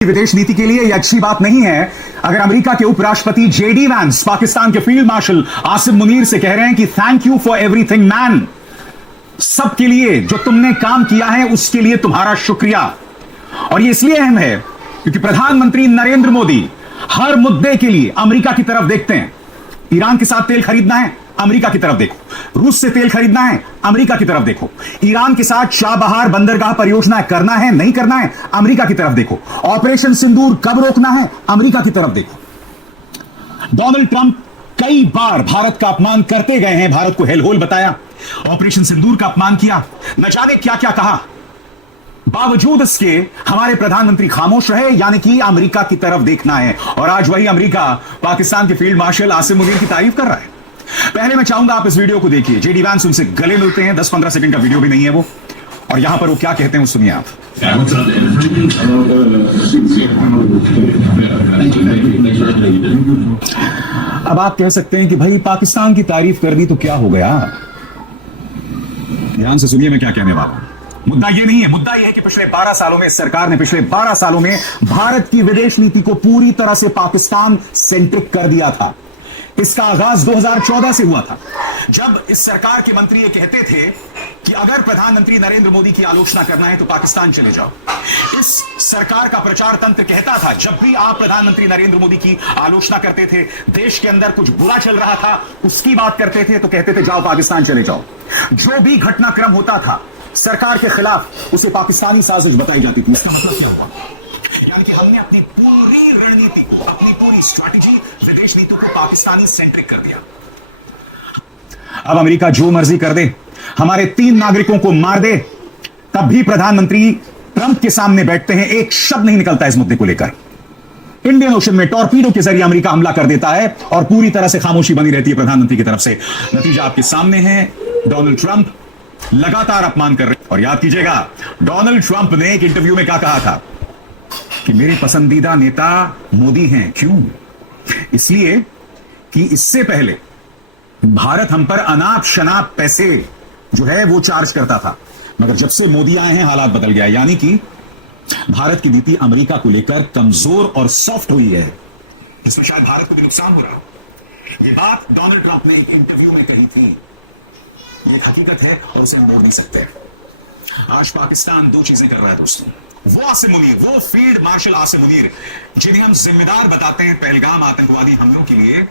विदेश नीति के लिए यह अच्छी बात नहीं है अगर अमेरिका के उपराष्ट्रपति जेडी वैंस पाकिस्तान के फील्ड मार्शल आसिम मुनीर से कह रहे हैं कि thank you for everything man, सबके लिए जो तुमने काम किया है उसके लिए तुम्हारा शुक्रिया। और यह इसलिए अहम है क्योंकि प्रधानमंत्री नरेंद्र मोदी हर मुद्दे के लिए अमेरिका की तरफ देखते हैं। ईरान के साथ तेल खरीदना है, अमेरिका की तरफ देखो। रूस से तेल खरीदना है, अमेरिका की तरफ देखो। ईरान के साथ चाबहार बंदरगाह परियोजना करना है, नहीं करना है, अमेरिका की तरफ देखो। ऑपरेशन सिंदूर कब रोकना है, अमेरिका की तरफ देखो। डोनाल्ड ट्रंप कई बार भारत का अपमान करते गए हैं, भारत को हेलहोल बताया, ऑपरेशन सिंदूर का अपमान किया, न जाने क्या क्या कहा। बावजूद इसके हमारे प्रधानमंत्री खामोश रहे, यानी कि अमेरिका की तरफ देखना है। और आज वही अमेरिका पाकिस्तान के फील्ड मार्शल आसिम मुनीर की तारीफ कर रहा है। पहले मैं चाहूंगा आप इस वीडियो को देखिए। जेडी वैंस उनसे गले मिलते हैं, 10-15 सेकंड का वीडियो भी नहीं है वो, और यहां पर वो क्या कहते हैं वो सुनिए आप। अब आप कह सकते हैं कि भाई पाकिस्तान की तारीफ कर दी तो क्या हो गया। ध्यान से सुनिए मैं क्या कहने वाला हूं। मुद्दा ये नहीं है, मुद्दा ये है कि पिछले 12 सालों में सरकार ने पिछले 12 सालों में भारत की विदेश नीति को पूरी तरह से पाकिस्तान सेंट्रिक कर दिया था। इसका आगाज 2014 से हुआ था, जब इस सरकार के मंत्री ये कहते थे कि अगर प्रधानमंत्री नरेंद्र मोदी की आलोचना करना है तो पाकिस्तान चले जाओ। इस सरकार का प्रचार तंत्र कहता था जब भी आप प्रधानमंत्री नरेंद्र मोदी की आलोचना करते थे, देश के अंदर कुछ बुरा चल रहा था, उसकी बात करते थे, तो कहते थे जाओ पाकिस्तान चले जाओ। जो भी घटनाक्रम होता था सरकार के खिलाफ, उसे पाकिस्तानी साजिश बताई जाती थी। इसका मतलब क्या हुआ? यानी कि हमने अपनी पूरी रणनीति को, अपनी पूरी स्ट्रैटेजी, विदेश नीति को पाकिस्तानी सेंट्रिक कर दिया। अब अमेरिका जो मर्जी कर दे, हमारे 3 नागरिकों को मार दे, तब भी प्रधानमंत्री ट्रंप के सामने बैठते हैं, एक शब्द नहीं निकलता इस मुद्दे को लेकर। इंडियन ओशन में टॉर्पीडो के जरिए अमेरिका हमला कर देता है और पूरी तरह से खामोशी बनी रहती है प्रधानमंत्री की तरफ से। नतीजा आपके सामने है, डोनाल्ड ट्रंप लगातार अपमान कर रहे। और याद कीजिएगा, डोनाल्ड ट्रंप ने एक इंटरव्यू में क्या कहा था कि मेरे पसंदीदा नेता मोदी हैं। क्यों? इसलिए कि इससे पहले भारत हम पर अनाप शनाप पैसे जो है वो चार्ज करता था, मगर जब से मोदी आए हैं हालात बदल गया। यानी कि भारत की नीति अमेरिका को लेकर कमजोर और सॉफ्ट हुई है। इसमें शायद भारत को भी नुकसान हो रहा हो। यह बात डोनाल्ड ट्रंप ने एक इंटरव्यू में कही थी। यह हकीकत है और उसे हम बोल नहीं सकते। आज पाकिस्तान 2 चीजें कर रहा है दोस्तों। वो आसिम मुनीर, वो फील्ड मार्शल आसिम मुनीर, जिन्हें हम जिम्मेदार बताते हैं पहलगाम आतंकवादी हमलों के लिए,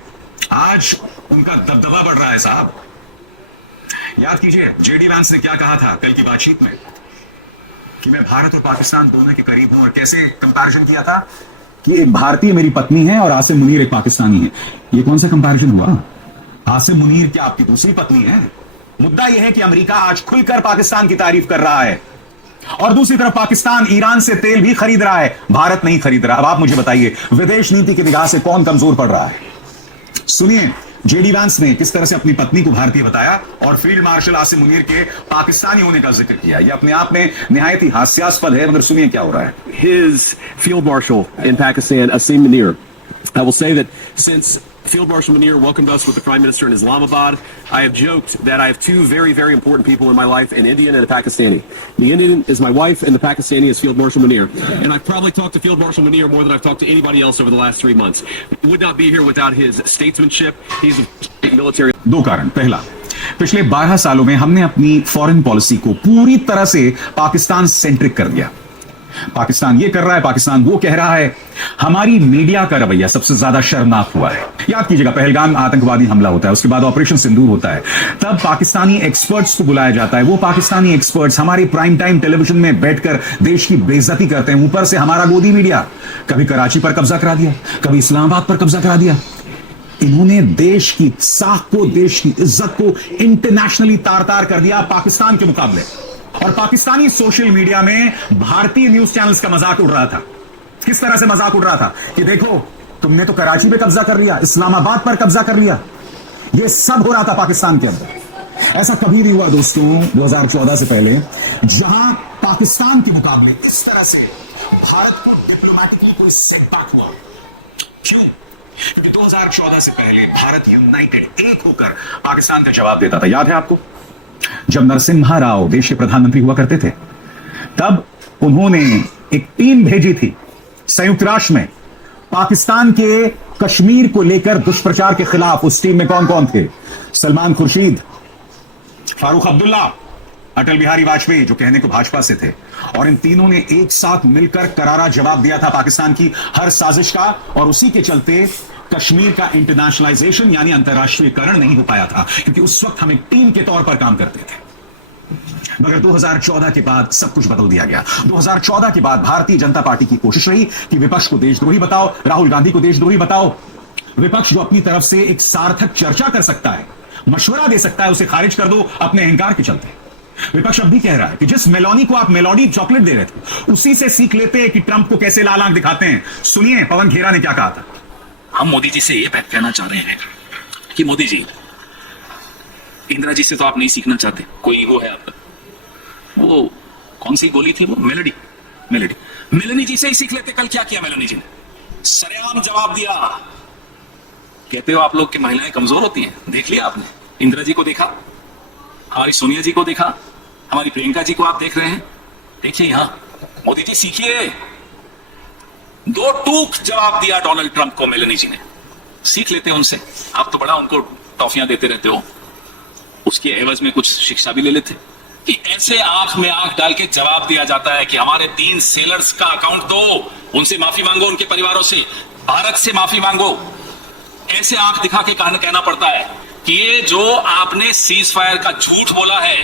आज उनका दबदबा बढ़ रहा है साहब। याद कीजिए जेडी वैंस ने क्या कहा था कल की बातचीत में कि मैं भारत और पाकिस्तान दोनों के करीब हूं, और कैसे कंपैरिजन किया था कि एक भारतीय मेरी पत्नी है और आसिम मुनीर एक पाकिस्तानी है। ये कौन सा कंपैरिजन हुआ? आसिम मुनीर क्या आपकी दूसरी पत्नी है? मुद्दा यह है कि अमेरिका आज खुलकर पाकिस्तान की तारीफ कर रहा है, और दूसरी तरफ पाकिस्तान ईरान से तेल भी खरीद रहा है, भारत नहीं खरीद रहा। अब आप मुझे बताइए, विदेश नीति की निगाह से कौन कमजोर पड़ रहा है? सुनिए जेडी वैंस ने किस तरह से अपनी पत्नी को भारतीय बताया और फील्ड मार्शल आसिम मुनीर के पाकिस्तानी होने का जिक्र किया। यह अपने आप में निहायत ही हास्यास्पद है, मगर सुनिए क्या हो रहा है। His Field Marshal in Pakistan, Asim Munir. I will say that since Field Marshal Munir welcomed us with the Prime Minister in Islamabad, I have joked that I have 2 very, very important people in my life, an Indian and a Pakistani. The Indian is my wife, and the Pakistani is Field Marshal Munir. And I've probably talked to Field Marshal Munir more than I've talked to anybody else over the last 3 months. We would not be here without his statesmanship. He's a military. 2 कारण। पहला, पिछले 12 सालों में हमने अपनी foreign policy को पूरी तरह से पाकिस्तान सेंट्रिक कर दिया। पाकिस्तान ये कर रहा है, पाकिस्तान वो कह रहा है। हमारी मीडिया का रवैया सबसे ज्यादा शर्मनाक हुआ है। याद कीजिएगा, पहलगाम आतंकवादी हमला होता है, उसके बाद ऑपरेशन सिंदूर होता है, तब पाकिस्तानी एक्सपर्ट्स को बुलाया जाता है। वो पाकिस्तानी एक्सपर्ट्स हमारे प्राइम टाइम टेलीविजन में बैठकर देश की बेइज्जती करते हैं। ऊपर से हमारा गोदी मीडिया कभी कराची पर कब्जा करा दिया, कभी इस्लामाबाद पर कब्जा करा दिया। इन्होंने देश की साख को, देश की इज्जत को इंटरनेशनली तार तार कर दिया पाकिस्तान के मुकाबले। और पाकिस्तानी सोशल मीडिया में भारतीय न्यूज चैनल्स का मजाक उड़ रहा था। किस तरह से मजाक उड़ रहा था कि देखो तुमने तो कराची पे कब्जा कर लिया, इस्लामाबाद पर कब्जा कर लिया। यह सब हो रहा था पाकिस्तान के अंदर। ऐसा कभी नहीं हुआ दोस्तों 2014 से पहले, जहां पाकिस्तान के मुकाबले इस तरह से भारत को डिप्लोमैटिकली कोई सेटबैक हुआ। क्यों? क्योंकि 2014 से पहले भारत यूनाइटेड, एक होकर पाकिस्तान का जवाब देता था। याद है आपको, जब नरसिम्हा राव देश के प्रधानमंत्री हुआ करते थे, तब उन्होंने एक टीम भेजी थी संयुक्त राष्ट्र में पाकिस्तान के कश्मीर को लेकर दुष्प्रचार के खिलाफ उस टीम में कौन कौन थे? सलमान खुर्शीद, फारूक अब्दुल्ला, अटल बिहारी वाजपेयी जो कहने को भाजपा से थे, और इन तीनों ने एक साथ मिलकर करारा जवाब दिया था पाकिस्तान की हर साजिश का, और उसी के चलते कश्मीर का इंटरनेशनलाइजेशन यानी अंतर्राष्ट्रीयकरण नहीं हो पाया था, क्योंकि उस वक्त हम एक टीम के तौर पर काम करते थे। मगर 2014 के बाद सब कुछ बदल दिया गया। 2014 के बाद भारतीय जनता पार्टी की कोशिश रही कि विपक्ष को देशद्रोही बताओ, राहुल गांधी को देशद्रोही बताओ। विपक्ष जो अपनी तरफ से एक सार्थक चर्चा कर सकता है, मशवरा दे सकता है, उसे खारिज कर दो अपने अहंकार के चलते। विपक्ष अब भी कह रहा है कि जिस मेलोनी को आप मेलोडी चॉकलेट दे रहे थे, उसी से सीख लेते हैं कि ट्रंप को कैसे लाल आंख दिखाते हैं। सुनिए पवन खेरा ने क्या कहा था। हम मोदी जी से ये बात कहना चाह रहे हैं कि मोदी जी, इंदिरा जी से तो आप नहीं सीखना चाहते, कोई ईगो है आपका। वो कौन सी गोली थी वो, मेलोडी जी से ही सीख लेते। कल क्या किया मेलोडी जी ने? सरेआम जवाब दिया। कहते हो आप लोग की महिलाएं कमजोर होती हैं, देख लिया आपने? इंदिरा जी को देखा, हमारी सोनिया जी को देखा, हमारी प्रियंका जी को आप देख रहे हैं। देखिए यहां मोदी जी सीखिए। दो टूक जवाब दिया डोनाल्ड ट्रंप को मेलोनी जी ने, सीख लेते हैं उनसे। आप तो बड़ा उनको टॉफियां देते रहते हो, उसके एवज में कुछ शिक्षा भी ले लेते कि ऐसे आंख में आंख डाल के जवाब दिया जाता है कि हमारे 3 सेलर्स का अकाउंट दो, उनसे माफी मांगो, उनके परिवारों से, भारत से माफी मांगो। ऐसे आंख दिखा के कहना पड़ता है कि ये जो आपने सीज फायर का झूठ बोला है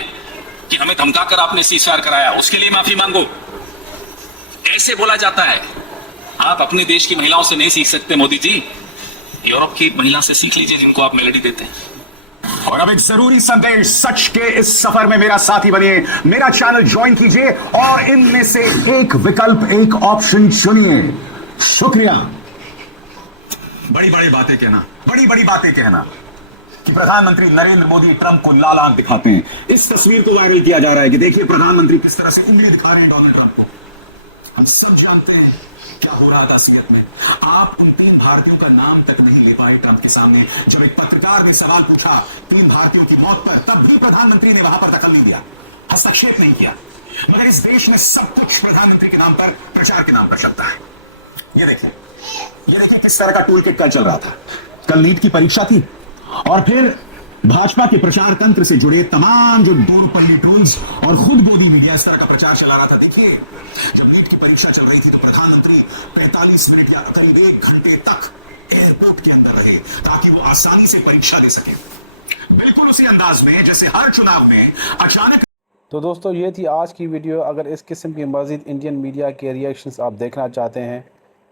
कि हमें धमकाकर आपने सीज फायर कराया, उसके लिए माफी मांगो। ऐसे बोला जाता है। आप अपने देश की महिलाओं से नहीं सीख सकते मोदी जी, यूरोप की महिला से सीख लीजिए जिनको आप मेलोडी देते हैं। और अब एक जरूरी संदेश, सच के इस सफर में मेरा साथी बनिए, मेरा चैनल ज्वाइन कीजिए और इनमें से एक विकल्प, एक ऑप्शन चुनिए। शुक्रिया। बड़ी बड़ी बातें कहना कि प्रधानमंत्री नरेंद्र मोदी ट्रंप को लाल आंख दिखाते हैं। इस तस्वीर को वायरल किया जा रहा है कि देखिए प्रधानमंत्री किस तरह से उंगली दिखा रहे हैं डोनाल्ड ट्रंप को। हम सब जानते हैं क्या हो रहा था असलियत में। आप उन 3 भारतीयों का नाम तक नहीं ले पाए ट्रंप के सामने। जब एक पत्रकार ने सवाल पूछा 3 भारतीयों की मौत पर, तब भी प्रधानमंत्री ने वहां पर दखल नहीं दिया, हस्तक्षेप नहीं किया। मगर इस देश में सब कुछ प्रधानमंत्री के नाम पर, प्रचार के नाम पर चलता है। ये देखिए किस तरह का टूल किट कल चल रहा था। कल नीट की परीक्षा थी और फिर भाजपा के प्रचार तंत्र से जुड़े तमाम जो दोनों पल्ली ट्रोल्स और खुद मोदी मीडिया इस तरह का प्रचार चला रहा था। देखिए जब नीट की परीक्षा चल रही थी तो प्रधानमंत्री 45 मिनट या करीब 1 घंटे तक एयरपोर्ट के अंदर रहे ताकि वो आसानी से परीक्षा दे सके, बिल्कुल उसी अंदाज में जैसे हर चुनाव में अचानक। तो दोस्तों ये थी आज की वीडियो। अगर इस किस्म की मज़ीद इंडियन मीडिया के रिएक्शंस आप देखना चाहते हैं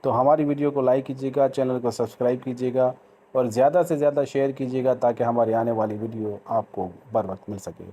तो हमारी वीडियो को लाइक कीजिएगा, चैनल को सब्सक्राइब कीजिएगा और ज़्यादा से ज़्यादा शेयर कीजिएगा ताकि हमारी आने वाली वीडियो आपको बर वक्त मिल सके।